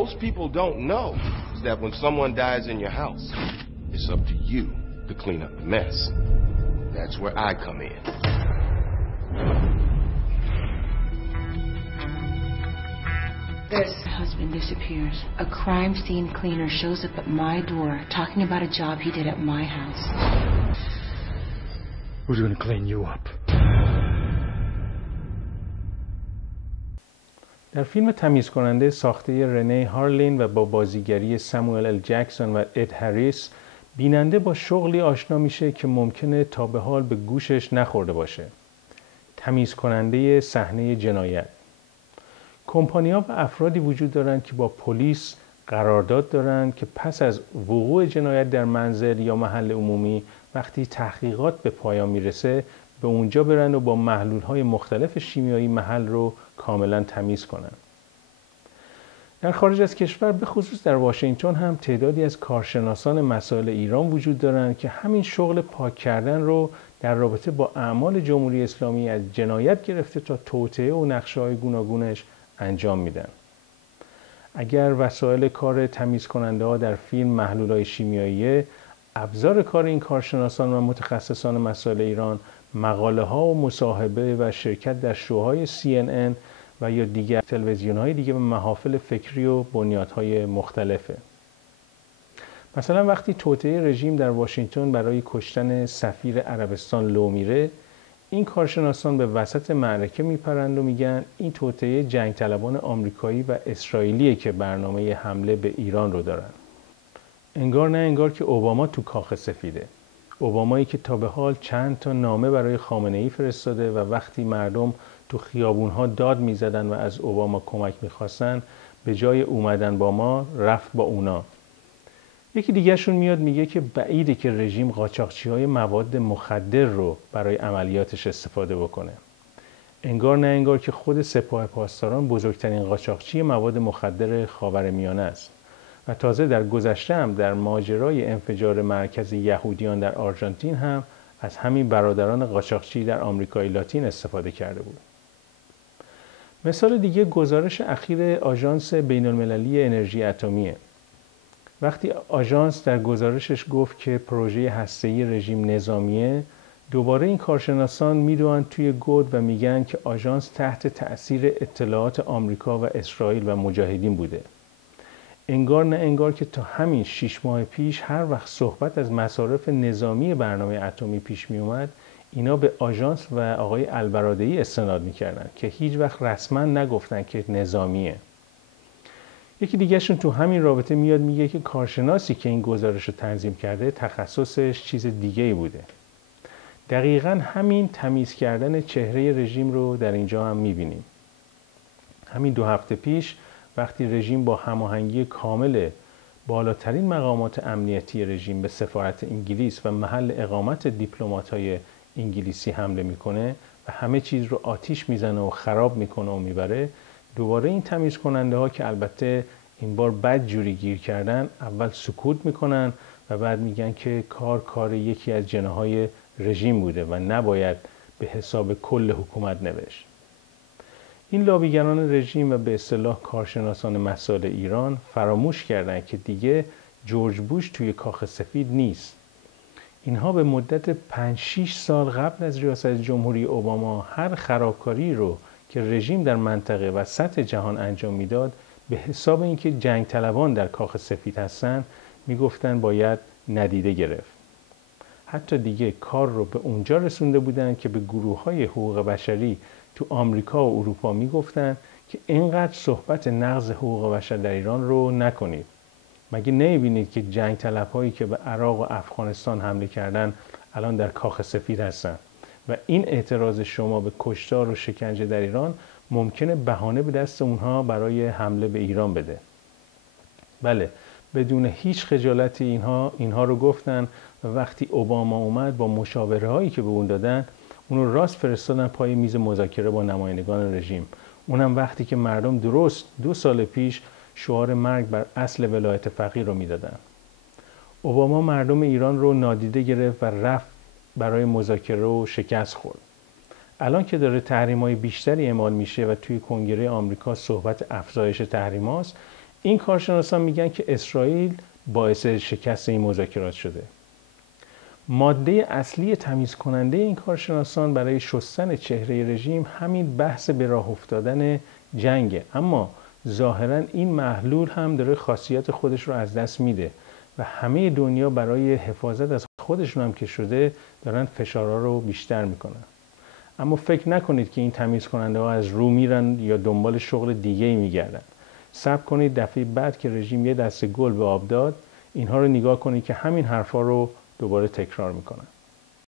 most people don't know is that when someone dies in your house, it's up to you to clean up the mess. That's where I come in. This husband disappears. A crime scene cleaner shows up at my door talking about a job he did at my house. Who's gonna clean you up? در فیلم تمیز کننده ساخته رنی هارلین و با بازیگری ساموئل ال جکسون و اد هریس، بیننده با شغلی آشنا میشه که ممکنه تا به حال به گوشش نخورده باشه. تمیز کننده صحنه جنایت. کمپانی‌ها و افرادی وجود دارند که با پلیس قرارداد دارند که پس از وقوع جنایت در منزل یا محل عمومی، وقتی تحقیقات به پایان میرسه، به اونجا برن و با محلول‌های مختلف شیمیایی محل رو کاملا تمیز کنن. در خارج از کشور، به خصوص در واشنگتن، هم تعدادی از کارشناسان مسائل ایران وجود دارند که همین شغل پاک کردن رو در رابطه با اعمال جمهوری اسلامی از جنایت گرفته تا توطئه و نقشه‌های گوناگونش انجام میدن. اگر وسایل کار تمیز کننده ها در فیلم محلول‌های شیمیایی، ابزار کار این کارشناسان و متخصصان مسائل ایران مقاله ها و مصاحبه و شرکت در شوهای CNN و یا دیگر تلویزیون های دیگه و محافل فکری و بنیادهای مختلفه. مثلا وقتی توطئه رژیم در واشنگتن برای کشتن سفیر عربستان لو میره، این کارشناسان به وسط معرکه میپرند و میگن این توطئه جنگ طلبان آمریکایی و اسرائیلیه که برنامه حمله به ایران رو دارن. انگار نه انگار که اوباما تو کاخ سفیده. اوبامایی که تا به حال چند تا نامه برای خامنه‌ای فرستاده و وقتی مردم تو خیابون‌ها داد می‌زدن و از اوباما کمک می‌خواستن، به جای اومدن با ما رفت با اونا. یکی دیگه‌شون میاد میگه که بعیده که رژیم قاچاقچی‌های مواد مخدر رو برای عملیاتش استفاده بکنه. انگار نه انگار که خود سپاه پاسداران بزرگترین قاچاقچی مواد مخدر خاورمیانه است. و تازه در گذشته هم در ماجرای انفجار مرکز یهودیان در آرژانتین هم از همین برادران قاچاقچی در آمریکای لاتین استفاده کرده بود. مثال دیگه گزارش اخیر آژانس بین‌المللی انرژی اتمیه. وقتی آژانس در گزارشش گفت که پروژه هسته‌ای رژیم نظامیه، دوباره این کارشناسان میدوئن توی گود و میگن که آژانس تحت تأثیر اطلاعات آمریکا و اسرائیل و مجاهدین بوده. انگار نه انگار که تا همین 6 ماه پیش هر وقت صحبت از مصارف نظامی برنامه اتمی پیش می اومد، اینا به آژانس و آقای البرادعی استناد میکردن که هیچ وقت رسما نگفتن که نظامیه. یکی دیگهشون تو همین رابطه میاد میگه که کارشناسی که این گزارش رو تنظیم کرده تخصصش چیز دیگه ای بوده. دقیقاً همین تمیز کردن چهره رژیم رو در اینجا هم میبینیم. همین 2 هفته پیش وقتی رژیم با هماهنگی کامل بالاترین مقامات امنیتی رژیم به سفارت انگلیس و محل اقامت دیپلمات‌های انگلیسی حمله میکنه و همه چیز رو آتیش میزنه و خراب میکنه و میبره، دوباره این تمیز کننده ها که البته این بار بد جوری گیر کردن، اول سکوت میکنن و بعد میگن که کار یکی از جناح‌های رژیم بوده و نباید به حساب کل حکومت نوشت. این لابیگران رژیم و به اصطلاح کارشناسان مسائل ایران فراموش کردند که دیگه جورج بوش توی کاخ سفید نیست. اینها به مدت 5-6 سال قبل از ریاست جمهوری اوباما هر خرابکاری رو که رژیم در منطقه و سطح جهان انجام میداد، به حساب اینکه جنگ طلبان در کاخ سفید هستن میگفتن باید ندیده گرفت. حتی دیگه کار رو به اونجا رسونده بودن که به گروه‌های حقوق بشری تو آمریکا و اروپا میگفتن که اینقدر صحبت نقض حقوق بشر در ایران رو نکنید. مگه نمیبینید که جنگ طلب‌هایی که به عراق و افغانستان حمله کردن الان در کاخ سفید هستن و این اعتراض شما به کشتار و شکنجه در ایران ممکنه بهانه به دست اونها برای حمله به ایران بده. بله، بدون هیچ خجالتی اینها رو گفتن و وقتی اوباما اومد با مشاوره هایی که به اون دادن، اونو راست فرستادن پای میز مذاکره با نمایندگان رژیم. اونم وقتی که مردم درست 2 سال پیش شعار مرگ بر اصل ولایت فقیه رو میدادن. اوباما مردم ایران رو نادیده گرفت و رفت برای مذاکره و شکست خورد. الان که داره تحریم‌های بیشتری اعمال میشه و توی کنگره آمریکا صحبت افزایش تحریم‌هاست، این کارشناسان میگن که اسرائیل باعث شکست این مذاکرات شده. ماده اصلی تمیز کننده این کارشناسان برای شستن چهره رژیم همین بحث به راه افتادن جنگه، اما ظاهراً این محلول هم داره خاصیت خودش رو از دست میده و همه دنیا برای حفاظت از خودشون هم که شده دارن فشارها رو بیشتر میکنن. اما فکر نکنید که این تمیز کننده ها از رو میرن یا دنبال شغل دیگه‌ای میگردن. صبر کنید دفعه بعد که رژیم یه دسته گل به آب داد، اینها رو نگاه کنید که همین حرفا رو دوباره تکرار میکنن.